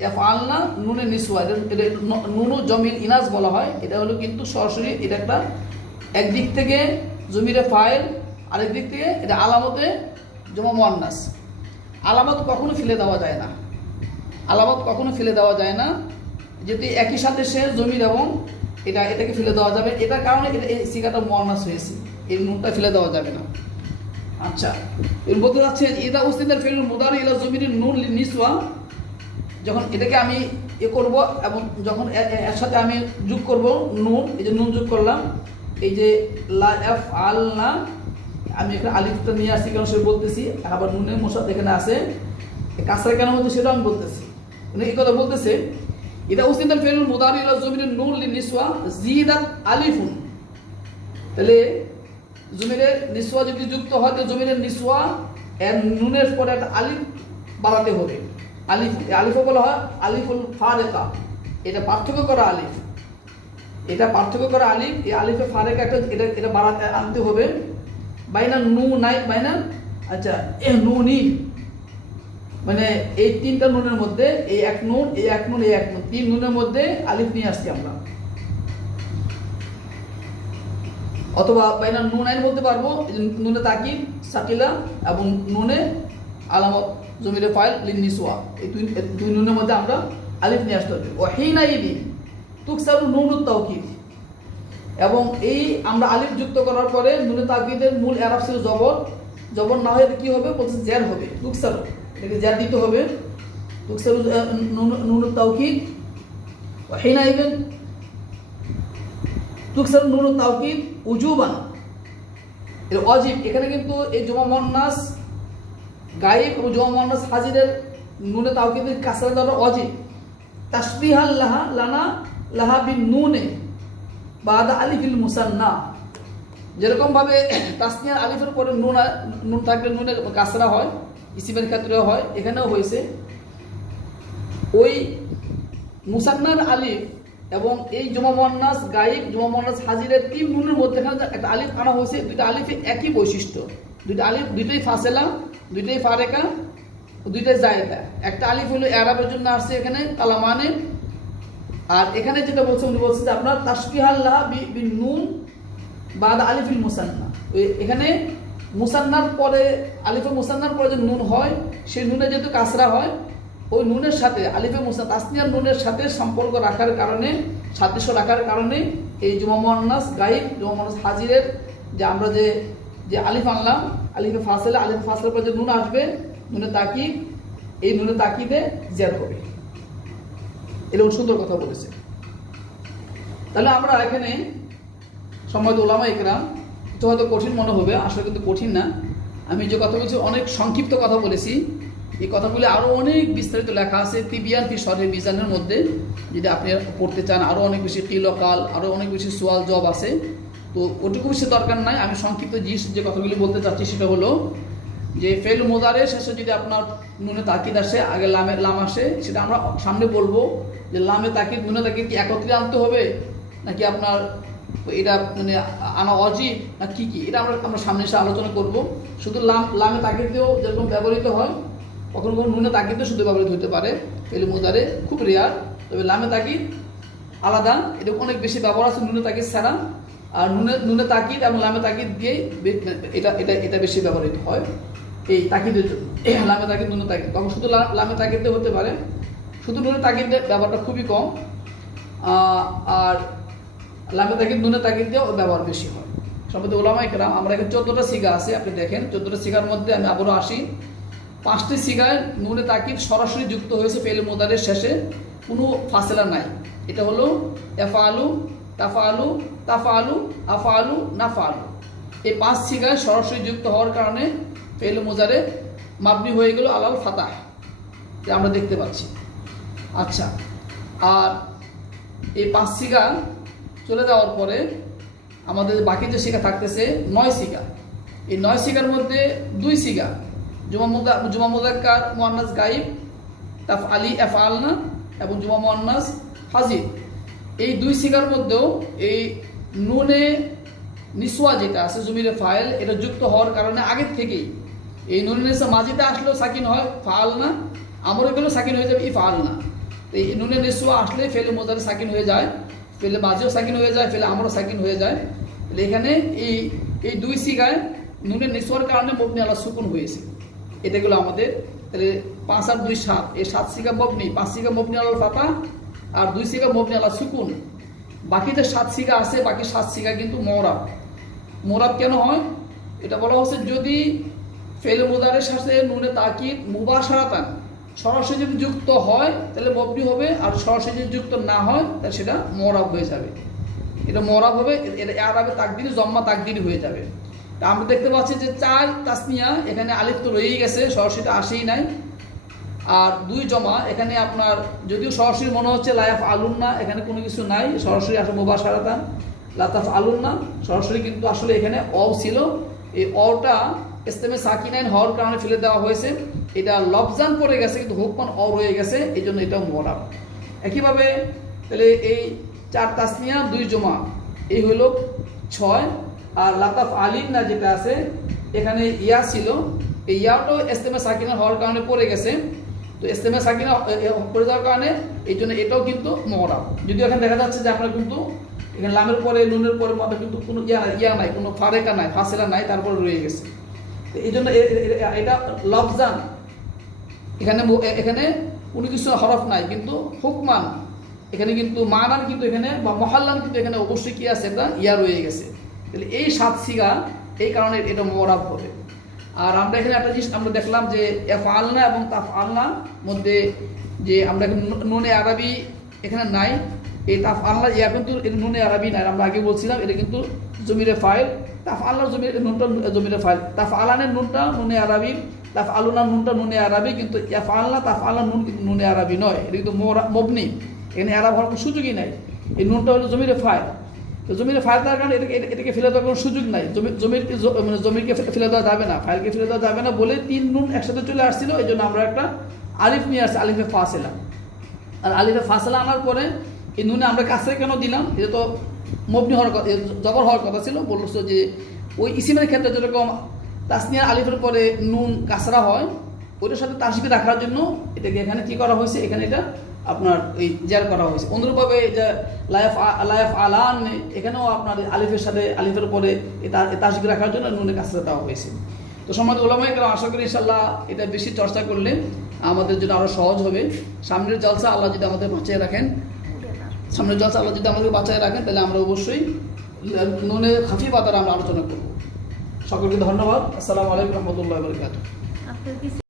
ইয়াফআলনা নুনে নিসওয়া, এটা নুনু জমির ইনাস বলা হয়, এটা হলো কিন্তু সরাসরি এটা একটা একদিক থেকে জমিরে ফাইল, আরেক দিক থেকে এটা আলামতে জমা মুয়ান্নাস। আলামত কখনো ফেলে দেওয়া যায় না, আলামত কখনো ফেলে দেওয়া যায় না, যদি একই সাথে সে জমির এবং এটাকে ফেলে দেওয়া যাবে, এটার কারণে এটা এই সিগাটা মুয়ান্নাস হয়েছে, এই নুনটা ফেলে দেওয়া যাবে না। আচ্ছা, এর বলতে যাচ্ছে ইদা উসনিদাল ফিলুল মুদারি ইলা জমিরিন নুন লিনিসওয়া, যখন এটাকে আমি করব এবং যখন এর সাথে আমি যোগ করব নুন, এই যে নুন যোগ করলাম, এই যে লা ইয়াফআলনা, আমি এখানে আলিফটা নিয়ে আসছি কারণ সে বলতেছি, আবার নুনের মুসাদ এখানে আছে, কাসরা কেন হচ্ছে সেটা আমি বলতেছি। উনি এই কথা বলতেছে ইদা উসনিদাল ফিলুল মুদারি ইলা জমিরিন নুন লিনিসওয়া জিদাত আলিফুন, তাহলে জমিরের নিসওয়া যদি যুক্ত হয় তো জমিরের নিসওয়া এর নুনের পরে একটা আলিফ বাড়াতে হবে। আলিফ, আলিফও বলা হয় আলিফুল ফারেকা, এটা পার্থক্য করা আলিফ, এটা পার্থক্য করা আলিফ, এই আলিফে ফারেকা একটা এটা বাড়াতে আনতে হবে। বাইনা নু নাই বাইনা, আচ্ছা এ নুনি, মানে এই তিনটা নুনের মধ্যে এই এক নুন, এই এক নুন, এই এক নুন, তিন নুনের মধ্যে আলিফ নিয়ে আসছি আমরা। অথবা বাইনা নুন আইন বলতে পারবো, নুনে তাকিদ সাকিলা এবং নুনে আলামত জমিরে ফাইল লিনিসওয়া, এই দুই নুনের মধ্যে আমরা আলিফ নিয়ে আসতে হবে। ওয়াহিনা ইদি তুকসারু নুনুত তাওকিদ, এবং এই আমরা আলিফ যুক্ত করার পরে নুনে তাকিদের মূল ইআরাব ছিল জবর, জবর না হয়ে কি হবে বলছে জের হবে, তুকসারু, এটাকে জের দিতে হবে, তুকসারু নুনুত তাওকিদ। ওয়াহিনা ইদি তুকসারু নুনুত তাওকিদ উজুবান, এর ওয়াজিব, এখানে কিন্তু এই জমা মুয়ান্নাস গায়েব এবং জমা মুয়ান্নাস হাজিরের নুনে তাওকিদের কাসরা দেওয়া ওয়াজিব। তাসবিহাল লাহা লানা লাহা বিন নুনে বাদা আলিফিল মুসান্না, যেরকম ভাবে তাসনিয়ার আলিফের পরে নুন থাকলে নুনের কাসরা হয়, ইসিমের ক্ষেত্রেও হয়, এখানেও হয়েছে। ওই মুসান্নার আলিফ এবং এই জমা মুয়ান্নাস গায়েব জমা মুয়ান্নাস হাজিরের তিন নুনের মধ্যে একটা আলিফ আনা হয়েছে, দুইটা আলিফে একই বৈশিষ্ট্য, দুইটা আলিফ দুইটাই ফাসেলা, দুইটাই ফারেকা, দুইটাই জায়েদা। একটা আলিফ হলো ইআরাবের জন্য আসছে এখানে কালামানে, আর এখানে যেটা বলছে উনি বলছে যে আপনার তাসবিহাল লাহা বিন নুন বাদা আলিফিল মুসান্না, এখানে মুসান্নার পরে আলিফে মুসান্নার পরে যে নুন হয় সেই নুনে যেহেতু কাসরা হয়, ওই নুনের সাথে আলিফে মুসান্না তাসনিয়ার নুনের সাথে সম্পর্ক রাখার কারণে, সাদৃশ্য রাখার কারণে এই জমা মুয়ান্নাস গায়েব জমা মুয়ান্নাস হাজিরের যে আমরা যে আলিফ আনলাম, আলিফে ফাসেলা, আলিফে ফাসেলার পরে যে নুন আসবে নুনে তাকিদ, এই নুনে তাকিদে জের হবে। এরকম সুন্দর কথা বলেছে। তাহলে আমরা এখানে সম্মানিত উলামা ইকরাম, তো হয়তো কঠিন মনে হবে, আসলে কিন্তু কঠিন না। আমি যে কথা বলছি অনেক সংক্ষিপ্ত কথা বলেছি, এই কথাগুলি আরও অনেক বিস্তারিত লেখা আছে তিবিয়ান ফি শরহে মিজানের মধ্যে, যদি আপনি পড়তে চান। আরও অনেক বেশি কিলকাল, আরও অনেক বেশি সোয়াল জব আছে, তো ওটুকু বেশি দরকার নাই। আমি সংক্ষিপ্ত যে কথাগুলি বলতে চাচ্ছি সেটা হলো যে ফেল মুদারের শেষে যদি আপনার নুনে তাকিদ আসে, আগে লাম আসে, সেটা আমরা সামনে বলবো যে লামে তাকিদ নুনে তাকিদ কি একত্রে আনতে হবে নাকি আপনার এটা মানে আনা অজিব না কি কি, এটা আমরা সামনে এসে আলোচনা করব। শুধু লামে তাকিদ দিয়েও যেরকম ব্যবহৃত হয়, কখনো কখনো নুনে তাকিদ দিয়েও শুধু ব্যবহৃত হতে পারে ফেল মুদারে, খুব রেয়ার। তবে লামে তাকিদ আলাদা, এটা অনেক বেশি ব্যবহার আছে নুনে তাকিদ ছাড়া। আর নুনে তাকিদ এবং লামে তাকিদ দিয়ে এটা বেশি ব্যবহৃত হয় এই তাকিদের জন্য। লামে তাকিদ নুনে তাকিদ, তখন শুধু লামে তাকিদ দিয়ে হতে পারে, শুধু নুনে তাকিদ ব্যবহারটা খুবই কম, আর লামে তাকিদ নুনে তাকিদ দিয়েও ব্যবহার বেশি হয়। সম্ভবত ওলামায়ে কেরাম, আমরা এখানে 14টা সিগা আছে, আপনি দেখেন 14টা সিগার মধ্যে আমি আবারও আসি। 5টি সিগায় নুনে তাকিদ সরাসরি যুক্ত হয়েছে ফেল মুদারের শেষে, কোনো ফাসেলা নাই। এটা হলো এফআলু, তাফআলু, তাফআলু, আফআলু, নাফআলু। এই 5 সিগায় সরাসরি যুক্ত হওয়ার কারণে ফেল মুদারে মাবনি হয়ে গেল আলাল ফাতাহ, আমরা দেখতে পাচ্ছি। আচ্ছা, আর এই 5 সিগা চলে যাওয়ার পরে আমাদের বাকি যে সিগা থাকতেছে 9 সিগা। এই 9 সিগার মধ্যে 2 সিগা জুমা মুযাক্কার মুআন্নাস গায়ব তাফআলি আফআলনা এবং জুমা মুআন্নাস হাজির। এই 2 সিগার মধ্যেও এই নুনে নিসওয়া যেটা আছে জমিরে ফাইল, এটা যুক্ত হওয়ার কারণে আগের থেকেই এই নুনে নিসওয়া মাজিতে আসলেও সাকিন হয় ফাআলনা, আমরে গেলেও সাকিন হয়ে যাবে ইফআলনা। তো এই নুনে নিসওয়া আসলে ফেলে মুদারে সাকিন হয়ে যায়, ফেলে মাজিও সাকিন হয়ে যায়, ফেলে আমরও সাকিন হয়ে যায়। তাহলে এখানে এই 2 সিগায় নুনে নিসওয়ার কারণে মবনি আলা সুকুন হয়েছে। এটাগুলো আমাদের তাহলে 5 আর 2 7, এই 7 সিগা মবনি, 5 সিগা মবনি আলাল ফাতাহ আর 2 সিগা মবনি আলা সুকুন। বাকি যে 7 সিগা আছে, বাকি 7 সিগা কিন্তু মুরাব। মুরাব কেন হয়? এটা বলা হচ্ছে যদি ফেল মুদারের সাথে নুনে তাকিদ মুবাশারাতান সরাসরি যদি যুক্ত হয় তাহলে মবনি হবে, আর সরাসরি যদি যুক্ত না হয় তাহলে সেটা মুরাব হয়ে যাবে। এটা মুরাব হবে, এটা আরবে তাকদির জম্মা তাকদির হয়ে যাবে। তা আমরা দেখতে পাচ্ছি যে 4 তাসনিয়া, এখানে আলিফ তো রয়েই গেছে, সরাসরি আসেই নাই। আর 2 জমা, এখানে আপনার যদিও সরাসরি মনে হচ্ছে লায়াফ আলুন না, এখানে কোনো কিছু নাই, সরাসরি আসে মুবাশারাতান লাতাফ আলুন না, সরাসরি কিন্তু আসলে এখানে অ ছিল। এই অটা ইস্তেমে সাকিনাইন হওয়ার কারণে ফেলে দেওয়া হয়েছে, এটা লফজান পড়ে গেছে কিন্তু হুকমান অ রয়ে গেছে, এই জন্য এটাও মুরাব। একইভাবে তাহলে এই 4 তাসনিয়া 2 জমা, এই হলো 6। আর লাতাফ আলিন না যেটা আছে, এখানে ইয়া ছিল, এই ইয়াটাও ইস্তেমে সাকিনা হওয়ার কারণে পড়ে গেছে, তো ইস্তেমে সাকিনা পড়ে যাওয়ার কারণে এই জন্য এটাও কিন্তু মুরাব। যদিও এখানে দেখা যাচ্ছে যে আপনার কিন্তু এখানে লামের পরে নুনের পরে মধ্যে কিন্তু কোনো ইয়া নাই, কোনো ফারেকা নাই, ফাসেলা নাই, তারপরে রয়ে গেছে। তো এই জন্য এটা লফজান, এখানে কোনো কিছু হরফ নাই, কিন্তু হুকমান এখানে কিন্তু মানান কিন্তু এখানে বা মহাল্লান কিন্তু এখানে অবশ্যই কি আছে, একটা ইয়া রয়ে গেছে। তাহলে এই 7 সিগা, এই কারণে এটা মুরাব হবে। আর আমরা এখানে একটা জিনিস আমরা দেখলাম যে এফআলনা এবং তাফআলনা মধ্যে যে আমরা নুনে আরবি এখানে নাই, এই তাফআলনা ইয়া কিন্তু নুনে আরবি নাই, আমরা আগে বলছিলাম এটা কিন্তু জমিরে ফাইল। তাফআলনার নুনটা জমিরে ফাইল, তাফআলানের নুনটা নুনে আরবি, তাফআলুনার নুনটা নুনে আরবি, কিন্তু এফআলনা তাফআলনার নুন কিন্তু নুনে আরবি নয়, এটা কিন্তু মবনি, এখানে আরব হওয়ার কোনো সুযোগই নাই। এই নুনটা হলো জমিরে ফাইল, তো জমিরে ফাইল থাকার কারণে এটাকে ফেলে দেওয়ার কোনো সুযোগ নাই। জমিরকে ফেলে দেওয়া যাবে না, ফাইলকে ফেলে দেওয়া যাবে না বলে 3 নুন একসাথে চলে আসছিল, এই জন্য আমরা একটা আলিফ নিয়ে আসছি, আলিফে ফাসেলা। আর আলিফে ফাসেলা আনার পরে এই নুনে আমরা কাছে কেন দিলাম, এটা তো মবনি হওয়ার কথা, জবর হওয়ার কথা ছিল। বলছো যে ওই ইসিমের ক্ষেত্রে যেরকম তাসনিয়া আলিফের পরে নুন কাসরা হয়, ওইটার সাথে তাসবি রাখার জন্য এটাকে এখানে কি করা হয়েছে, এখানে এটা আপনার এই জের করা হয়েছে। অনুরূপভাবে যে লায়াফ আলান, এখানেও আপনার আলিফের সাথে আলিফের পরে তাসবি রাখার জন্য নুনে কাসরা দেওয়া হয়েছে। তো সম্মানিত উলামায়ে কেরাম, আশা করি ইনশাআল্লাহ এটা বেশি চর্চা করলে আমাদের জন্য আরও সহজ হবে। সামনের জলসা আল্লাহ যদি আমাদের বাঁচিয়ে রাখেন, তাহলে আমরা অবশ্যই নুনে খাফিফা দ্বারা আমরা আলোচনা করব। সকলকে ধন্যবাদ। আসসালামু আলাইকুম ওয়া রাহমাতুল্লাহি ওয়া বারাকাতুহু।